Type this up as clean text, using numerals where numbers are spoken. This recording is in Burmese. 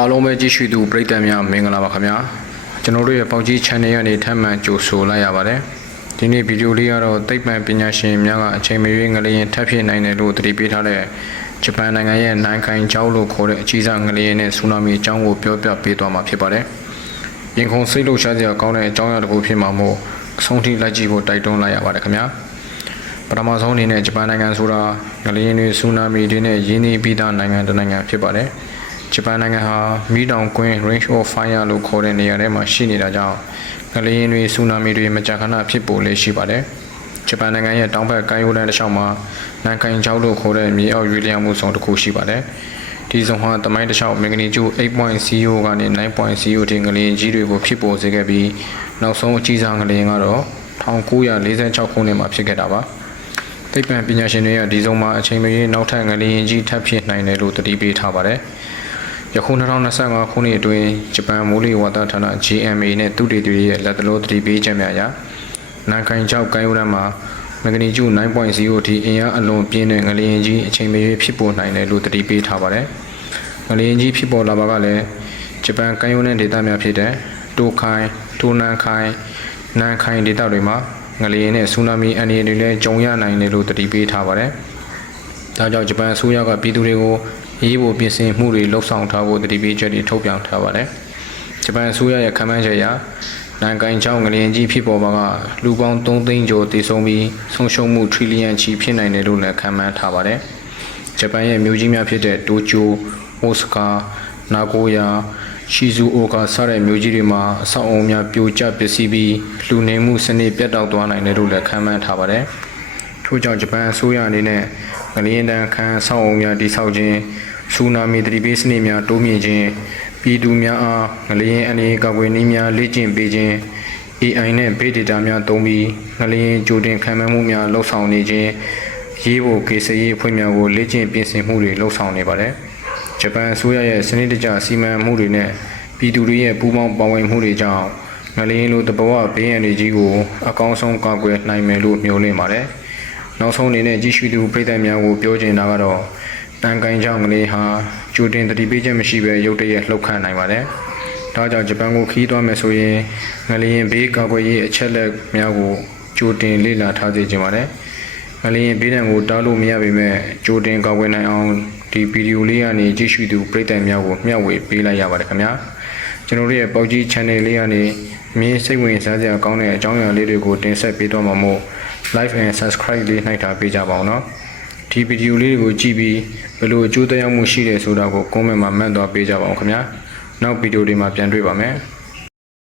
အားလုံးပဲကြည့်ရှုသူပရိသတ်များမင်္ဂလာပါခင်ဗျာကျွန်တော်တို့ရဲ့ပေါက်ကြီး channel ကနေထပ်မံကြိုဆိုလိုက်ရပါတယ်ဒီနေ့ဗီဒီယိုလေးကတော့သိပ္ပံပညာရှင်များကအချိန်မရွေးငလျင်ထပ်ဖြစ်နိုင်တယ်လို့သတိပေးထားတဲ့ဂျပန်နိုင်ငံရဲ့နိုင်ခိုင်ကျောက်လို့ခေါ်တဲ့အကြီးစားငလျင်နဲ့ဆူနာမီအကြောင်းကိုပြောပြပေးသွားမှာဖြစ်ပါတယ်ရင်ခုန်စိတ်လှုပ်ရှားစရာကောင်းတဲ့အကြောင်းအရာတစ်ခုဖြစ်မှာမို့အဆုံးထိလိုက်ကြည့်ဖို့တိုက်တွန်းလိုက်ရပါတယ်ခင်ဗျာပထမဆုံးအနေနဲ့ဂျပန်နိုင်ငံဆိုတာငလျင်တွေဆူနာမီတွေနဲ့ရင်းနှီးပြီးသားနိုင်ငံတစ်နိုင်ငံဖြစ်ပါတယ်ဂျပန်နိုင်ငံဟာမီးတောင်ကွင်း Range of Fire လို့ခေါ်တဲ့နေရာထဲမှာရှိနေတာကြောင့်ငလျင်တွေဆူနာမီတွေမကြာခဏဖြစ်ပေါ်လေရှိပါတယ်ဂျပန်နိုင်ငံရဲ့တောင်ဘက်ကမ်းရိုးတန်းတစ်လျှောက်မှာနိုင်ခိုင်ကျောက်လို့ခေါ်တဲ့မြေအောက်ရွေးလျားမှုဇုံတစ်ခုရှိပါတယ်ဒီဇုံဟာတမိုင်းတစ်လျှောက်မဂနီကျူ 8.0 ကနေ 9.0 ထိငလျင်ကြီးတွေကိုဖြစ်ပေါ်စေခဲ့ပြီးနောက်ဆုံးအကြီးစားငလျင်ကတော့1946ခုနှစ်မှာဖြစ်ခဲ့တာပါသိပ္ပံပညာရှင်တွေကဒီဇုံမှာအချိန်မရွေးနောက်ထပ်ငလျင်ကြီးထပ်ဖြစ်နိုင်တယ်လို့သတိပေးထားပါတယ်ယခု2025ခုနှစ်အတွင်းဂျပန်မိုးလေဝသဌာန GMA နဲ့သုတေသီတွေရဲ့လက်တလောသတိပေးချက်များအရနိုင်ခိုင်ကျောက်ကမ်းရိုးတန်းမှာမဂနီကျူ 9.0 ထိအင်အားအလွန်ပြင်းတဲ့ငလျင်ကြီးအချိန်မရွေးဖြစ်ပေါ်နိုင်တယ်လို့သတိပေးထားပါတယ်။ငလျင်ကြီးဖြစ်ပေါ်လာပါကလည်းဂျပန်ကမ်းရိုးတန်းဒေသများဖြစ်တဲ့တိုခိုင်၊တိုနန်ခိုင်၊နန်ခိုင်ဒေသတွေမှာငလျင်နဲ့ဆူနာမီအန္တရာယ်တွေလည်းကြုံရနိုင်တယ်လို့သတိပေးထားပါတယ်။ဒါကြောင့်ဂျပန်အစိုးရကပြည်သူတွေကိုရေးဖို့ပြင်ဆင်မှုတွေလှုပ်ဆောင်ထားဖို့သတိပေးချက်တွေထုတ်ပြန်ထားပါတယ်။ဂျပန်အစိုးရရဲ့ခန့်မှန်းချက်အရနိုင်ကိုင်ကျောင်းငလျင်ကြီးဖြစ်ပေါ်ပါကလူပေါင်း3သိန်းကျော်တည်ဆုံပြီးဆုံးရှုံးမှုထရီလီယံချီဖြစ်နိုင်တယ်လို့လည်းခန့်မှန်းထားပါတယ်။ဂျပန်ရဲ့မြို့ကြီးများဖြစ်တဲ့တိုကျို၊အိုဆာကာ၊နာဂိုယာ၊ရှီဇူအိုကာစတဲ့မြို့ကြီးတွေမှာအဆောက်အအုံများပြိုကျပျက်စီးပြီးလူနေမှုစနစ်ပြတ်တောက်သွားနိုင်တယ်လို့လည်းခန့်မှန်းထားပါတယ်။ထို့ကြောင့်ဂျပန်အစိုးရအနေနဲ့ငလျင်တန်းခံအဆောက်အအုံများတည်ဆောက်ခြင်းဆူနာမီသတိပေးစနစ်များတိုးမြင့်ခြင်းပြည်သူများအားငလျင်အန္တရာယ်ကာကွယ်နည်းများလေ့ကျင့်ပေးခြင်း AI နဲ့ Big Data များသုံးပြီးငလျင်ကြိုတင်ခံမှန်းမှုများလှုပ်ဆောင်နေခြင်းရေးဖို့ကေစရေးအဖွဲ့များကိုလေ့ကျင့်ပြင်ဆင်မှုတွေလှုပ်ဆောင်နေပါတယ်။ဂျပန်အစိုးရရဲ့စနစ်တကျစီမံမှုတွေနဲ့ပြည်သူတွေရဲ့ပူးပေါင်းပါဝင်မှုတွေကြောင့်ငလျင်လိုသဘာဝဘေးအန္တရာယ်ကြီးကိုအကောင်းဆုံးကာကွယ်နိုင်မယ်လို့မျှော်လင့်ပါတယ်။နောက်ဆုံးအနေနဲ့ကြည့်ရှုသူပြည်သူများကိုပြောချင်တာကတော့တန်ကိုင်ကြောင့်ငလျင်ဟာကြိုတင်သတိပေးချက်မရှိဘဲရုတ်တရက်လှုပ်ခတ်နိုင်ပါတယ်။ဒါကြောင့်ဂျပန်ကိုခီးသွားမယ်ဆိုရင်ငလျင်ဘေးကာကွယ်ရေးအချက်လက်များကိုကြိုတင်လေ့လာထားစေချင်ပါတယ်။ငလျင်ဘေးဒဏ်ကိုတားလို့မရပေမဲ့ကြိုတင်ကာကွယ်နိုင်အောင်ဒီဗီဒီယိုလေးကနေကြည့်ရှုသူပရိသတ်များကိုမျှဝေပေးလိုက်ရပါတယ်ခင်ဗျာ။ကျွန်တော်တို့ရဲ့ပေါက်ကြီး channel လေးကနေမြင်စိတ်ဝင်စားစရာကောင်းတဲ့အကြောင်းအရာလေးတွေကိုတင်ဆက်ပေးသွားမှာမို့ like and subscribe လေးနှိုက်ထားပေးကြပါဦးနော်။ဒီဗီဒီယိုလေးတွေကိုကြည့်ပြီးဘယ်လိုအကျိုးသက်ရောက်မှုရှိတယ်ဆိုတာကို comment မှာမှတ်သွားပေးကြပါဦးခင်ဗျာ။နောက်ဗီဒီယိုတွေမှာပြန်တွေ့ပါမယ်။